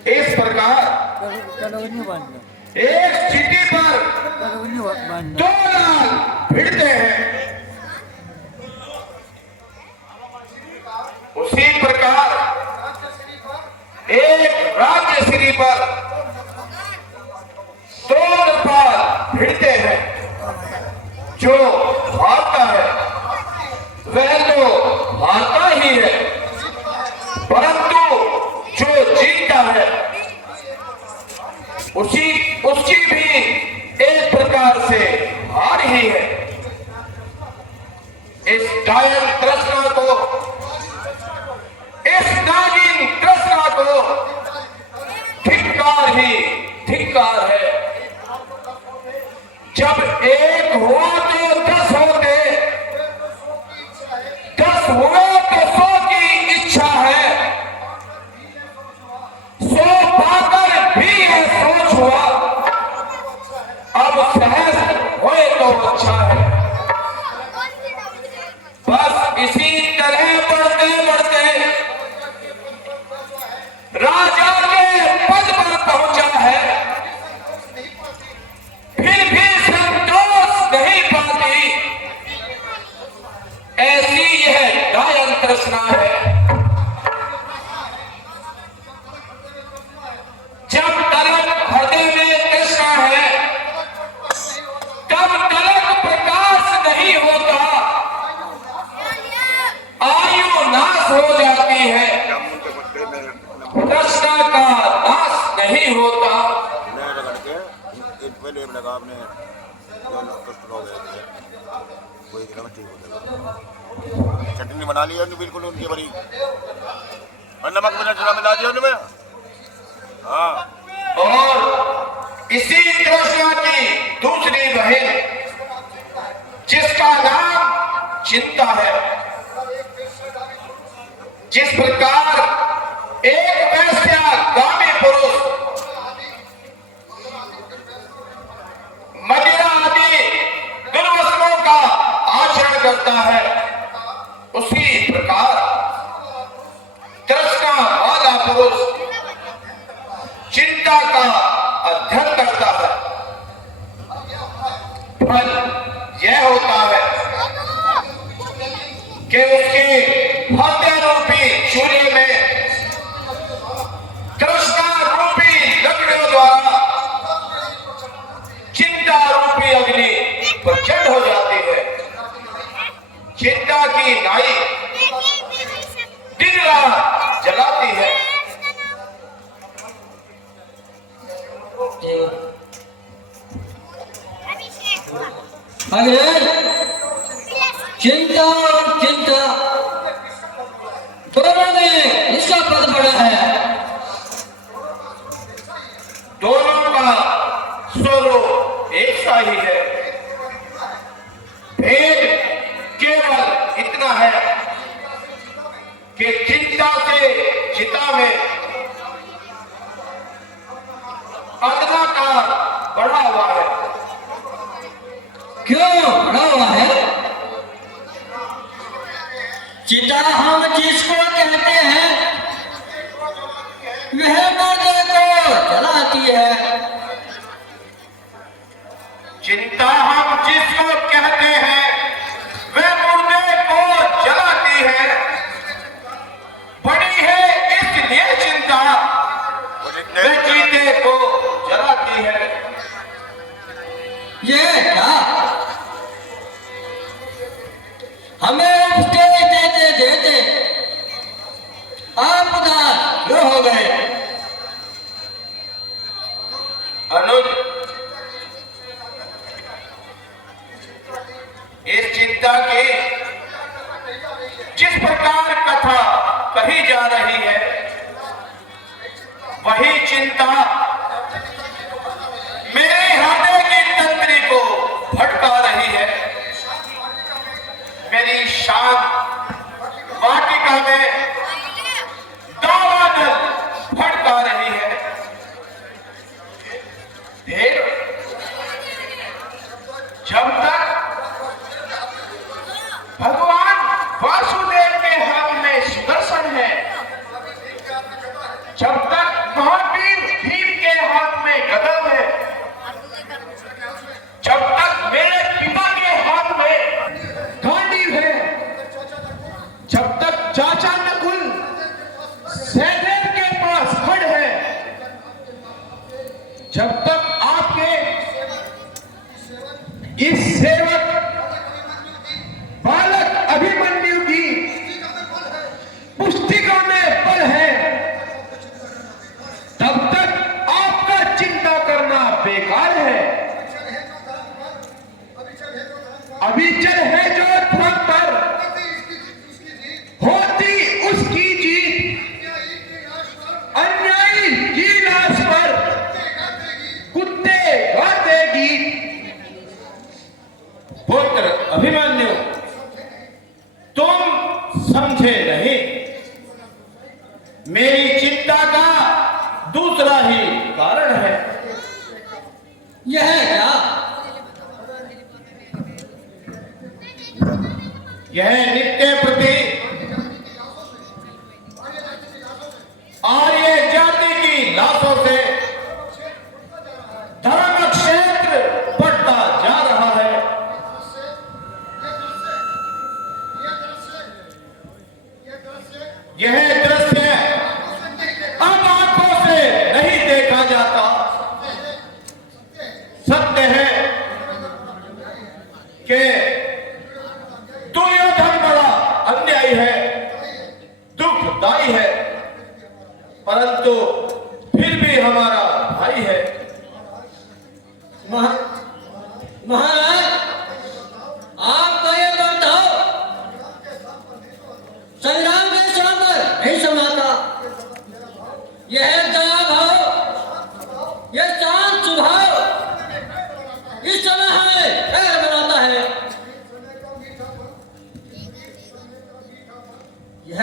इस प्रकार एक चीटी पर दो लाल भिड़ते हैं। उसी प्रकार एक राज्यश्री पर दो कृपाल भिड़ते हैं। जो हारता है वह तो हारता ही है, परंतु जो जीतता है उसकी भी एक प्रकार से हार ही है। इस डायन तृष्णा को, इस नागिन तृष्णा को धिक्कार ही धिक्कार है। जब एक हुआ तो 10 होते, 10 हुए तो 100 की इच्छा है, 100 पाकर भी है सोच हुआ, अब सहज होए तो अच्छा है। बस इसी तरह बढ़ते बढ़ते राजा के पद पर पहुंचा है, फिर भी संतोष नहीं पाती। ऐसी यह डायन तृष्णा है। जब तलक हृदय में तृष्णा है, तब तलक प्रकाश नहीं होता, आयु नाश हो जाती है, तृष्णा का नाश नहीं होता। लगा आपने कष्ट हो गए थे, कोई दिन में ठीक हो जाएगा। चटनी बना ली है बिल्कुल उनकी बड़ी, और नमक मिर्च मिला दिया उनमें। हाँ, और इसी तृष्णा की दूसरी बहन जिसका नाम चिंता है, जिस प्रकार एक वैश्यागामी पुरुष मदिरा आदि दुर्वसनों का आचरण करता है, उसी प्रकार तृष्णा वाला पुरुष चिंता का अध्ययन करता है। फल यह होता है कि उसके हत्या रूपी सूर्य में तृष्णा रूपी लकड़ियों द्वारा चिंता रूपी अग्नि प्रचंड हो जाती है। चिंता की नाई दिन रात जलाती है। अगर चिंता और चिंता दोनों में इसका पद पड़ा है, दोनों का स्वरूप एक सा ही है। भेद केवल इतना है कि चिंता से चिता में अंधकार बढ़ा हुआ है। क्यों बढ़ा हुआ है? चिता हम जिसको कहते हैं वह मुर्दे को जलाती है। चिंता हम जिसको कहते हैं वह मुर्दे को जलाती है। बड़ी है इसलिए चिंता वह जीते को जलाती है। ये क्या हमें उपदेश देते देते आप उदास क्यों हो गए? अनुज, इस चिंता की जिस प्रकार कथा कही जा रही है, वही चिंता मेरे हृदय की तंत्री को भटका रही है। मेरी शांत वाटिका में दावानल भटका रही है। देर जब तक भगवान वासुदेव के हाथ में सुदर्शन है, जब तक महावीर जब तक आपके इस सेवक बालक अभिमन्यु की पुस्तिका में बल है, तब तक आपका चिंता करना बेकार है। अविचल है जो धर्म पर, होती उसकी जीत, अन्यायी की लाश पर कुत्ते गाते गीत। पुत्र अभिमन्यु, तुम समझे नहीं, मेरी चिंता का दूसरा ही कारण है। यह क्या? यह नित्य प्रति आर्य जाति की लाशों से धर्म क्षेत्र बढ़ता जा रहा है। यह दृश्य अब आंखों से नहीं देखा जाता। सत्य है कि दुर्योधन बड़ा अन्यायी है, दुखदाई है, परंतु फिर भी हमारा भाई है। महाराज, आपका ये बर्ताव संग्राम के सामने नहीं समाता। यह दया भाव, यह शांत स्वभाव इस समय हमें डर बनाता है। यह